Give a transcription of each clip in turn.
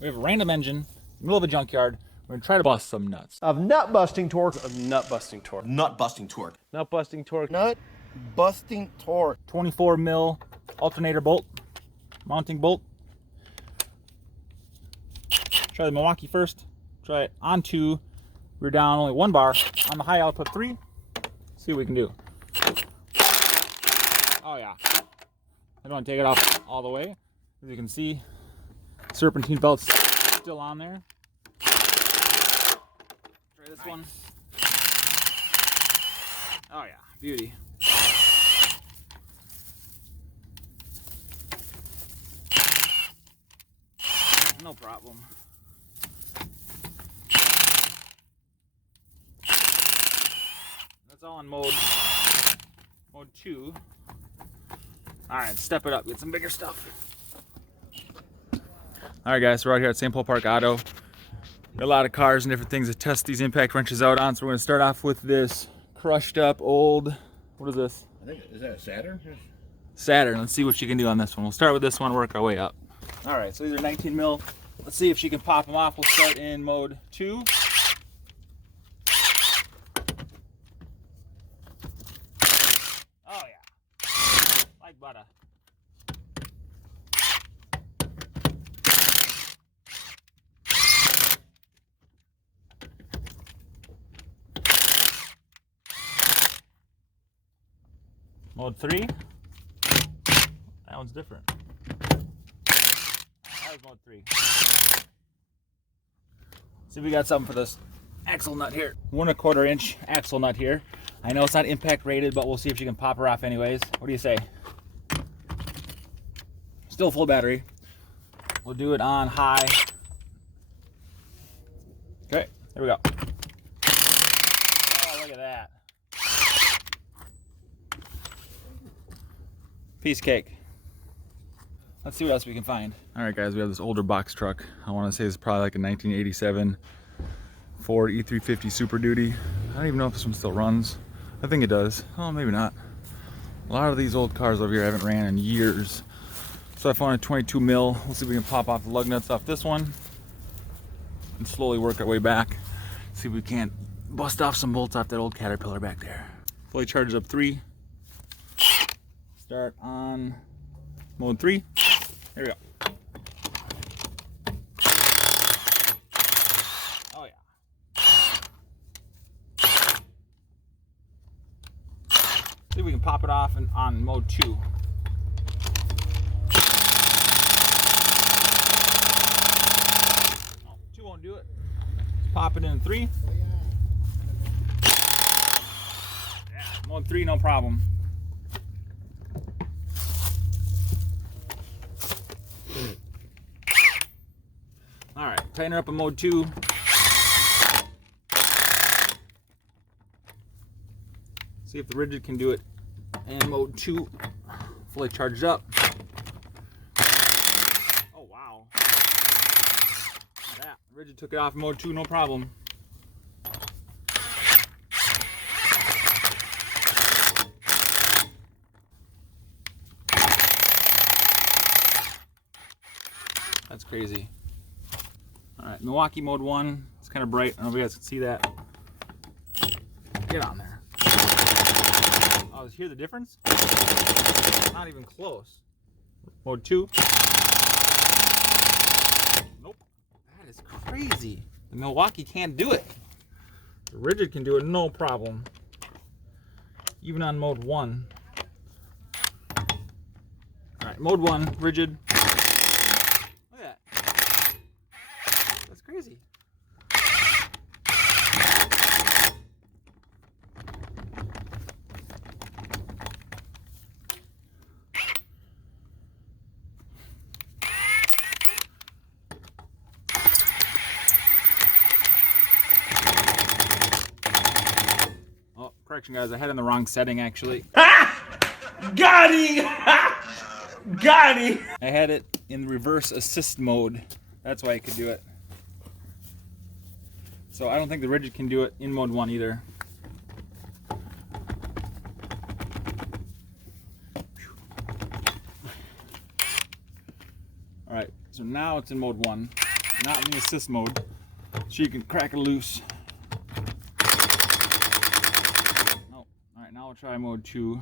We have a random engine in the middle of a junkyard. We're gonna try to bust some nuts. Of nut busting torque. Of nut busting torque. Nut busting torque. Nut busting torque. Nut busting torque. 24 mil alternator bolt, mounting bolt. Try the Milwaukee first. Try it on 2. We're down only 1 bar. On the high output 3. See what we can do. Oh yeah. I don't want to take it off all the way. As you can see, serpentine belt's still on there. Try this one. Oh yeah, beauty. No problem. That's all on mode 2. Alright, step it up, get some bigger stuff. Alright guys, we're out here at St. Paul Park Auto. Got a lot of cars and different things to test these impact wrenches out on, so we're going to start off with this crushed up old, what is this? I think, is that a Saturn? Saturn. Let's see what she can do on this one. We'll start with this one, work our way up. Alright, so these are 19 mil. Let's see if she can pop them off. We'll start in mode 2. Oh yeah, like butter. Mode 3. That one's different. That was mode 3. See if we got something for this axle nut here. 1 1/4 inch axle nut here. I know it's not impact rated, but we'll see if she can pop her off anyways. What do you say? Still full battery. We'll do it on high. Okay, there we go. Oh, look at that. Piece cake. Let's see what else we can find. All right guys, we have this older box truck. I want to say it's probably like a 1987 Ford E350 Super Duty. I don't even know if this one still runs. I think it does. Oh, maybe not. A lot of these old cars over here haven't ran in years. So I found a 22 mil. We'll see if we can pop off the lug nuts off this one and slowly work our way back. See if we can't bust off some bolts off that old Caterpillar back there. Fully charged up 3. Start on mode 3. There we go. Oh yeah. See if we can pop it off and on mode 2. Oh, 2 won't do it. Let's pop it in 3. Yeah, mode 3, no problem. Alright, tighten her up in mode 2. See if the Ridgid can do it in mode 2. Fully charged up. Oh wow. Yeah, Ridgid took it off in mode 2, no problem. That's crazy. Alright, Milwaukee mode 1. It's kind of bright. I don't know if you guys can see that. Get on there. Oh, hear the difference? Not even close. Mode 2. Nope. That is crazy. The Milwaukee can't do it. The Ridgid can do it, no problem. Even on mode 1. Alright, mode 1, Ridgid. Crazy. Oh, correction guys, I had it in the wrong setting actually. Got him! Got him! I had it in reverse assist mode. That's why I could do it. So I don't think the Ridgid can do it in mode 1 either. Alright, so now it's in mode 1. not in the assist mode, so you can crack it loose. Oh, all right, now we'll try mode 2.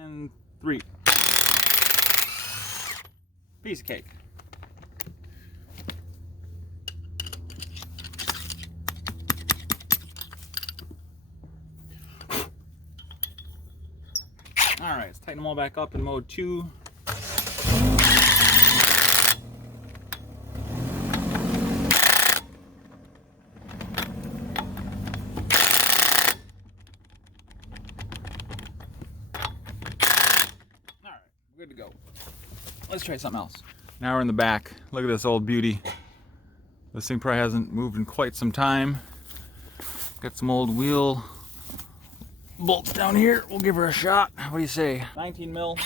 And 3. Piece of cake. All right, let's tighten them all back up in mode 2. Good to go. Let's try something else. Now we're in the back. Look at this old beauty. This thing probably hasn't moved in quite some time. Got some old wheel bolts down here. We'll give her a shot. What do you say? 19 mil.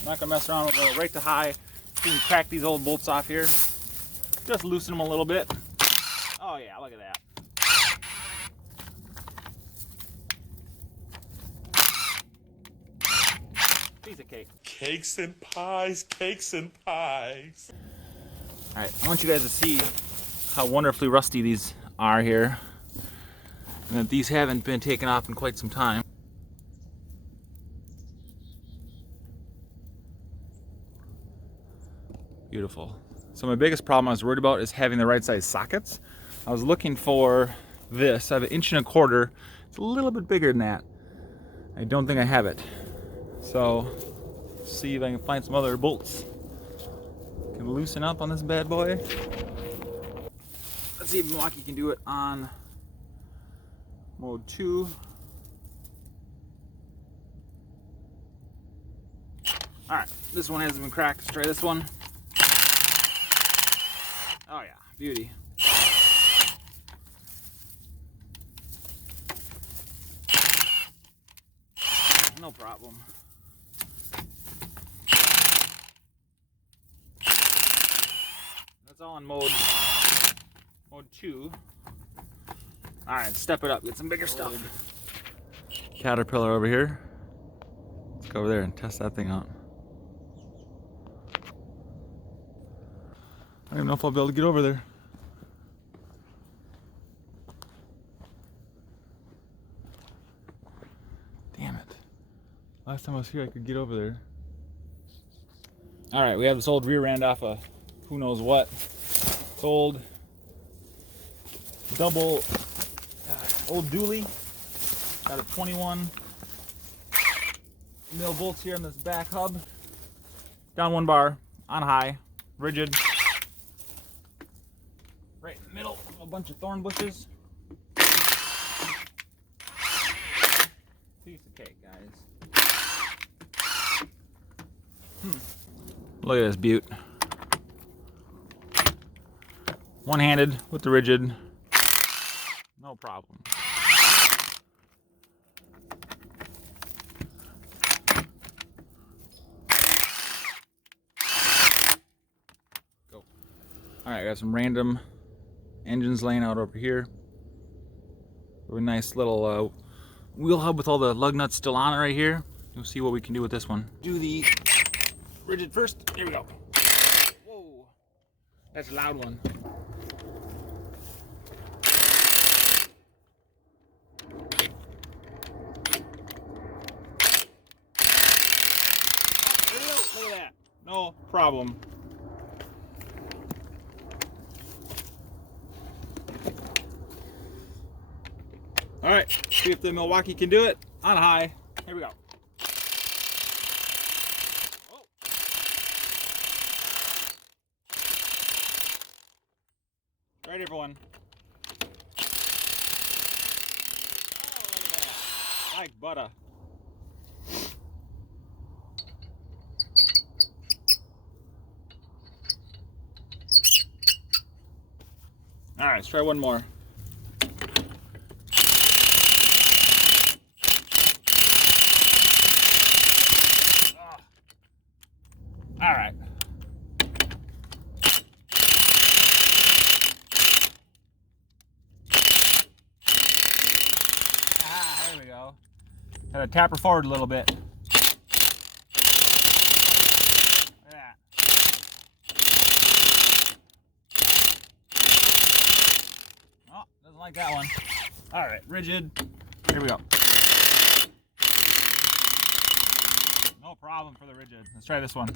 I'm not gonna mess around. We'll go right to high. You can crack these old bolts off here. Just loosen them a little bit. Oh yeah, look at that. Piece of cake. Cakes and pies, cakes and pies. All right, I want you guys to see how wonderfully rusty these are here, and that these haven't been taken off in quite some time. Beautiful. So my biggest problem I was worried about is having the right size sockets. I was looking for this. I have 1.25 inches. It's a little bit bigger than that. I don't think I have it. So, see if I can find some other bolts. Can loosen up on this bad boy. Let's see if Milwaukee can do it on mode 2. All right, this one hasn't been cracked. Let's try this one. Oh yeah, beauty. No problem. That's all in mode 2. All right, step it up. Get some bigger stuff. Caterpillar over here. Let's go over there and test that thing out. I don't even know if I'll be able to get over there. Damn it. Last time I was here, I could get over there. All right, we have this old rear end off of who knows what. It's old double old dually. Got a 21 mil bolts here in this back hub. Down 1 bar, on high, rigid. Right in the middle, a bunch of thorn bushes. Piece of cake, guys. Look at this beaut. One-handed with the rigid. No problem. Go. All right, got some random engines laying out over here. A nice little wheel hub with all the lug nuts still on it right here. We'll see what we can do with this one. Do the rigid first. Here we go. Whoa, that's a loud one. There we go. Look at that. No problem. All right, see if the Milwaukee can do it on high. Here we go. Whoa. Right, everyone. Oh, look at that. Like butter. All right, let's try one more. All right. There we go. Had Gotta tap her forward a little bit. Look at that. Oh, doesn't like that one. All right, Ridgid. Here we go. No problem for the Ridgid. Let's try this one.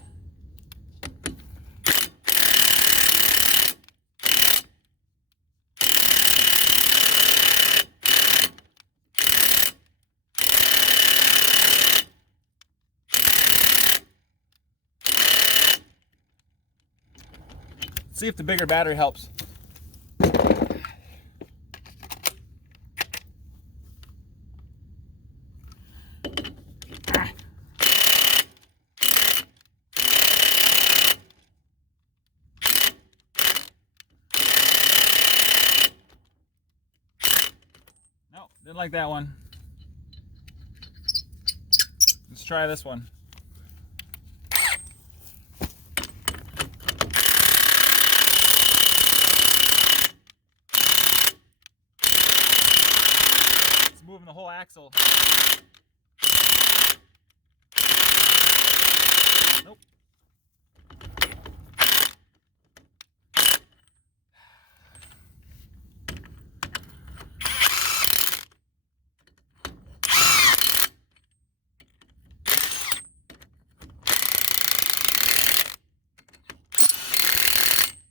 See if the bigger battery helps. No, didn't like that one. Let's try this one. Moving the whole axle. Nope.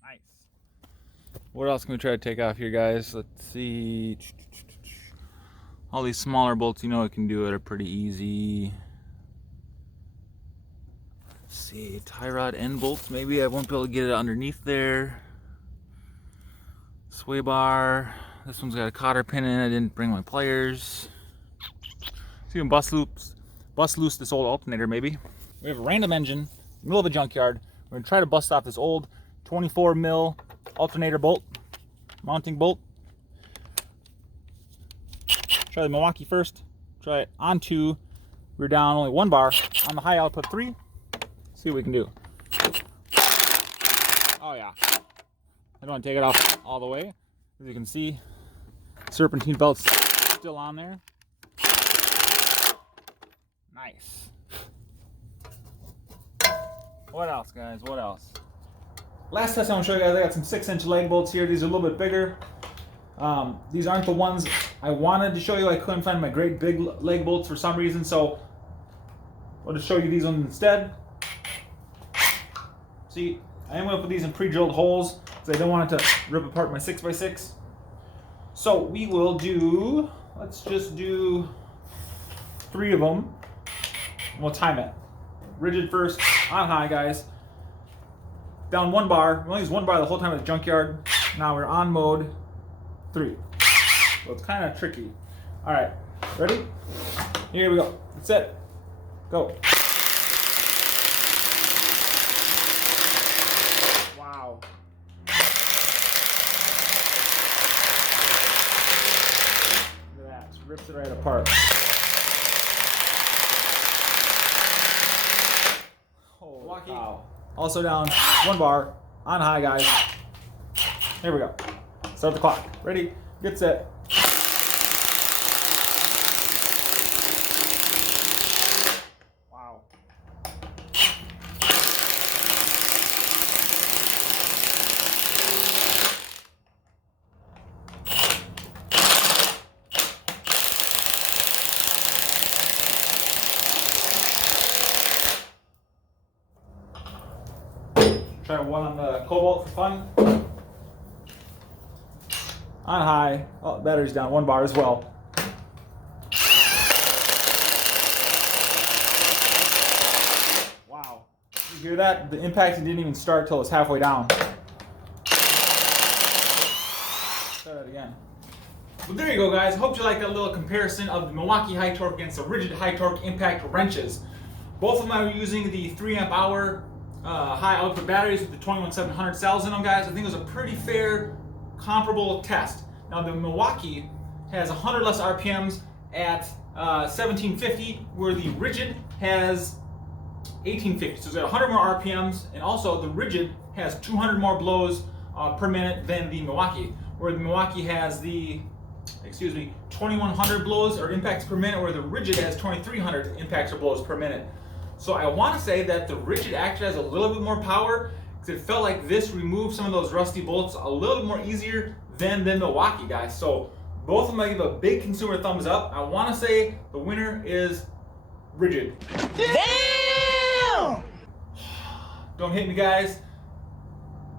Nice. What else can we try to take off here, guys? Let's see. All these smaller bolts, you know, it can do it are pretty easy. Let's see, tie rod end bolts. Maybe I won't be able to get it underneath there. Sway bar. This one's got a cotter pin in it. I didn't bring my pliers. So you can bust loose this old alternator maybe. We have a random engine, middle of a junkyard. We're gonna try to bust off this old 24 mil alternator bolt, mounting bolt. Try the Milwaukee first. Try it on 2. We're down only 1 bar. On the high output 3. See what we can do. Oh yeah. I don't want to take it off all the way. As you can see, serpentine belt's still on there. Nice. What else, guys? What else? Last test I want to show you guys, I got some 6-inch leg bolts here. These are a little bit bigger. These aren't the ones I wanted to show you. I couldn't find my great big leg bolts for some reason, so I'll just show you these ones instead. See, I am going to put these in pre-drilled holes because I don't want it to rip apart my 6x6. So we will do, let's just do 3 of them. And we'll time it. Ridgid first, on high, guys. Down 1 bar. We only used 1 bar the whole time at the junkyard. Now we're on mode 3. So it's kind of tricky. All right, ready? Here we go. That's it. Go. Wow. Look at that. Just rips it right apart. Oh, wow. Also down 1 bar on high, guys. Here we go. Start the clock. Ready, get set. Wow. Try one on the cobalt for fun. On high. Oh, battery's down 1 bar as well. Wow. You hear that? The impact didn't even start till it's halfway down. Try that again. Well, there you go, guys. Hope you liked that little comparison of the Milwaukee high torque against the Ridgid high torque impact wrenches. Both of them are using the 3 amp hour high output batteries with the 21700 cells in them, guys. I think it was a pretty fair, comparable test. Now the Milwaukee has 100 less RPMs at 1750, where the Ridgid has 1850. So it's got 100 more RPMs, and also the Ridgid has 200 more blows per minute than the Milwaukee, where the Milwaukee has the 2100 blows or impacts per minute, where the Ridgid has 2300 impacts or blows per minute. So I want to say that the Ridgid actually has a little bit more power, because it felt like this removed some of those rusty bolts a little bit more easier than the Milwaukee, guys. So both of them I give a big consumer thumbs up. I want to say the winner is Ridgid. Damn! Don't hate me, guys.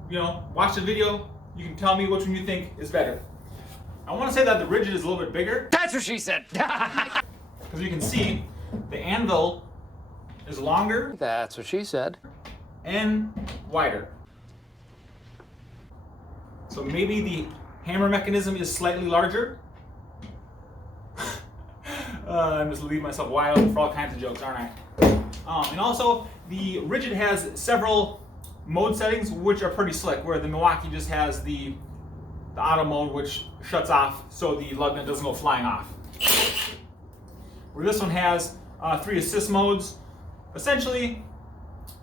You know, watch the video. You can tell me which one you think is better. I want to say that the Ridgid is a little bit bigger. That's what she said. Because you can see the anvil is longer That's what she said. and wider. So maybe the hammer mechanism is slightly larger. I'm just leaving myself wide open for all kinds of jokes, aren't I? And also, the Ridgid has several mode settings which are pretty slick, where the Milwaukee just has the auto mode, which shuts off so the lug nut doesn't go flying off. Where this one has 3 assist modes. Essentially,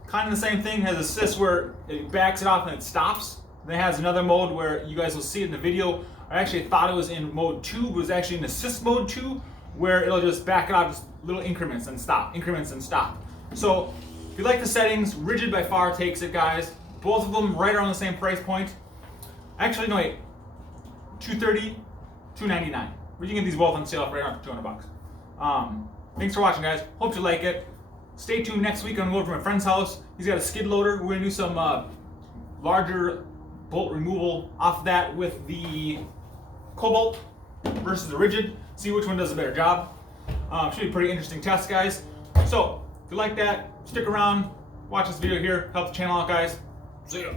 kind of the same thing. It has assist where it backs it off and it stops. Then it has another mode where you guys will see it in the video. I actually thought it was in mode 2, but it was actually in assist mode 2, where it'll just back it off just little increments and stop, increments and stop. So if you like the settings, Ridgid by far takes it, guys. Both of them right around the same price point. Actually, no wait, $230, $299. We can get these both on sale for right around $200. Thanks for watching, guys. Hope you like it. Stay tuned next week. I'm gonna go over to my friend's house. He's got a skid loader. We're gonna do some larger bolt removal off that with the Cobalt versus the Ridgid. See which one does a better job. Should be a pretty interesting test, guys. So if you like that, stick around, watch this video here, help the channel out, guys. See ya.